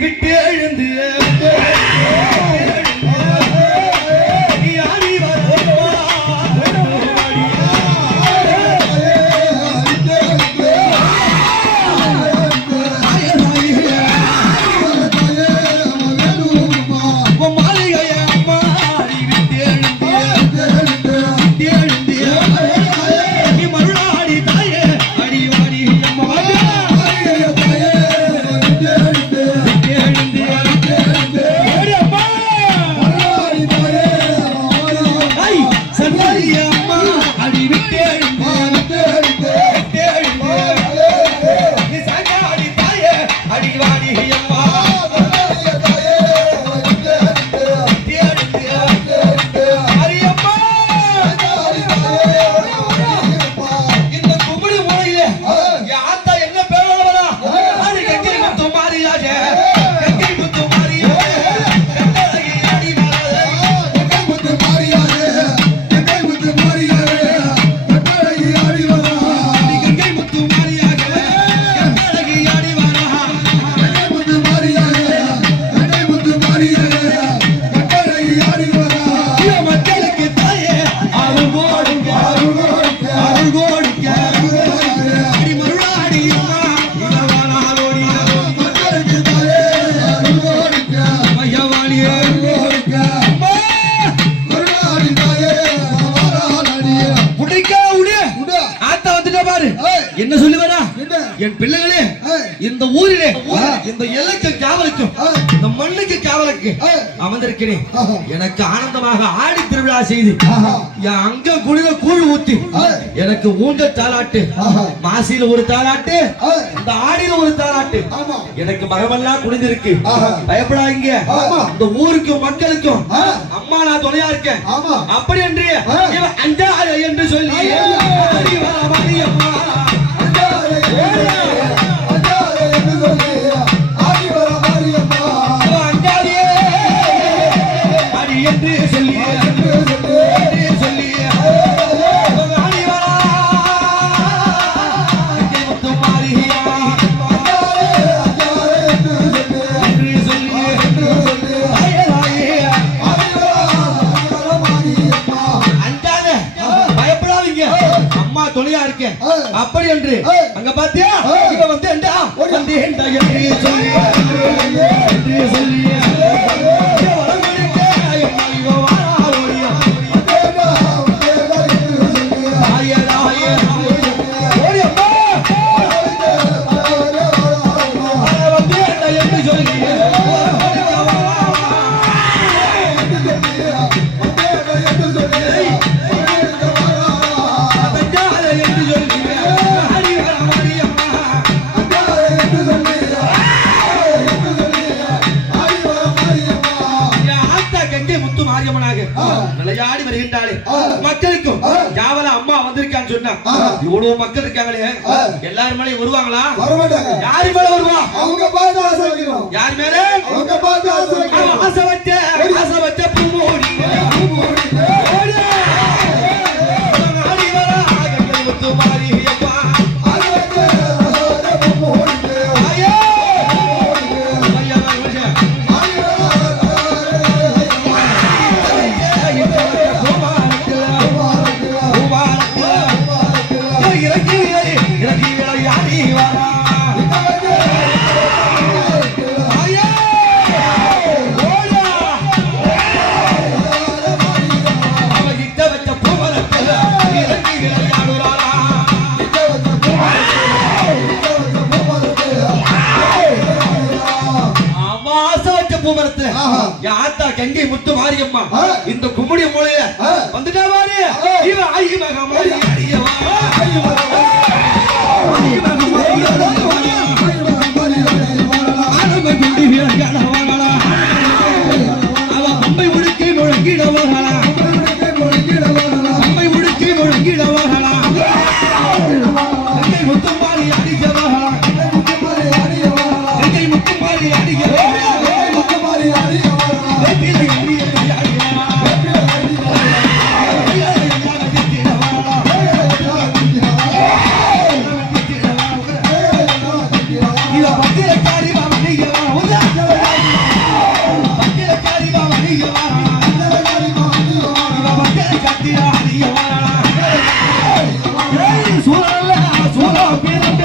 விட்டு என்ன சொல்லுவாரா என் பிள்ளைகளே இந்த ஊரிலே இந்த எல்லைக்கு காவலுக்கும் இந்த மண்ணுக்கு காவலுக்கு அமர்ந்திருக்கிறேன். எனக்கு ஆனந்தமாக ஆடி திருவிழா செய்து என் அங்க குளிர கூழ் ஊத்தி எனக்கு ஊஞ்சல் தாளாட்டு மாசியில ஒரு தாளாட்டு இந்த ஆடியில ஒரு தாளாட்டு எனக்கு மகமெல்லாம் குனிந்திருக்கு. பயப்படாதீங்க. இந்த ஊருக்கும் மக்களுக்கும் அம்மா நான் துணையா இருக்கேன். அப்படி என்று அஞ்சாறு என்று சொல்லி ஆடி இருக்கேன் அப்படி என்று அங்க பாத்தியா இவ வந்து என்று சொல்லி என்று சொல்லி இவ வரமணிக்க, இவ மாரியம்மனாக. விளையாடி வருகின்றாளே. மக்களுக்கும் யாவல அம்மா வந்திருக்கான்னு சொன்னா இவ்வளவு மக்கள் இருக்காங்களே. எல்லாரும் மேலே வருவாங்களா? யாரு மேல வருவா? அவங்க யார் மேல? பூமரத்துல யாத்தா கங்கை முத்து மாரியம்மா. இந்த கும்முடி மூலையில வந்துட்டா பாரு. இவ ஐ மகமாரி அடியவா Não, pera